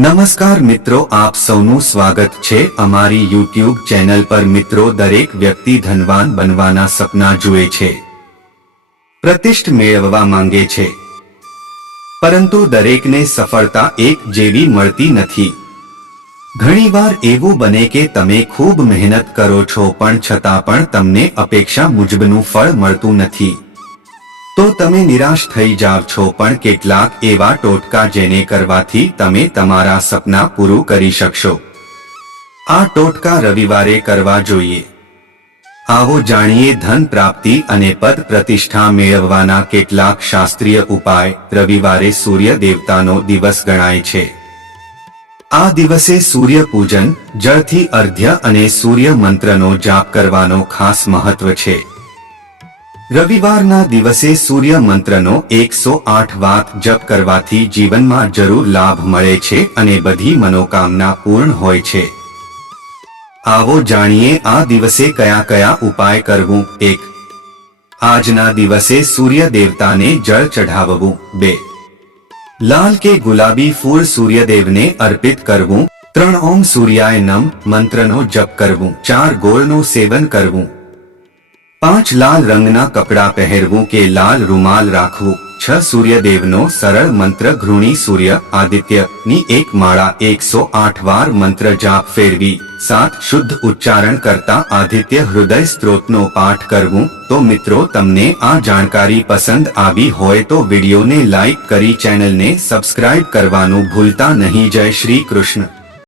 નમસ્કાર મિત્રો, આપ સૌનું સ્વાગત છે અમારી યુટ્યુબ ચેનલ પર. મિત્રો, દરેક વ્યક્તિ ધનવાન બનવાના સપના જુએ છે. પ્રતિષ્ઠ મેળવવા માંગે છે. પરંતુ દરેકને સફળતા એક જેવી મળતી નથી. ઘણીવાર એવું બને કે તમે ખૂબ મહેનત કરો છો, પણ છતાં પણ તમને અપેક્ષા મુજબનું ફળ મળતું નથી. તો તમે નિરાશ થઈ જાવ છો, પણ કેટલાક એવા ટોટકા જેને કરવાથી તમે તમારા સપના પૂરું કરી શકશો. આ ટોટકા રવિવારે કરવા જોઈએ. આવો જાણીએ ધન પ્રાપ્તિ અને પદ પ્રતિષ્ઠા મેળવવાના કેટલાક શાસ્ત્રીય ઉપાય, રવિવારે સૂર્ય દેવતાનો દિવસ ગણાય છે. આ દિવસે સૂર્ય પૂજન, જળથી અર્ધ્ય અને સૂર્ય મંત્રનો જાપ કરવાનો ખાસ મહત્વ છે. રવિવારના દિવસે સૂર્ય મંત્રનો એકસો આઠ વાત જપ કરવાથી જીવનમાં જરૂર લાભ મળે છે અને બધી મનોકામના પૂર્ણ હોય છે. આવો જાણીએ આ દિવસે કયા કયા ઉપાય કરવું? એક. આજના દિવસે સૂર્ય દેવતાને જળ ચઢાવવું. બે. લાલ કે ગુલાબી ફૂલ સૂર્યદેવને અર્પિત કરવું. ત્રણ ઓમ સૂર્યાય નમ મંત્રનો જપ કરવું. ચાર ગોળનું સેવન કરવું. પાંચ લાલ રંગના કપડાં પહેરવું કે લાલ રૂમાલ રાખવું છ સૂર્યદેવનો સરળ મંત્ર ઘૃણી સૂર્ય આદિત્યની એક માળા એકસો આઠ વાર મંત્ર જાપ ફેરવી સાત શુદ્ધ ઉચ્ચારણ કરતા આદિત્ય હૃદય સ્ત્રોતનો પાઠ કરવું તો મિત્રો તમને આ જાણકારી પસંદ આવી હોય તો વિડીયોને લાઈક કરી ચેનલને સબસ્ક્રાઇબ કરવાનું ભૂલતા નહીં જય શ્રી કૃષ્ણ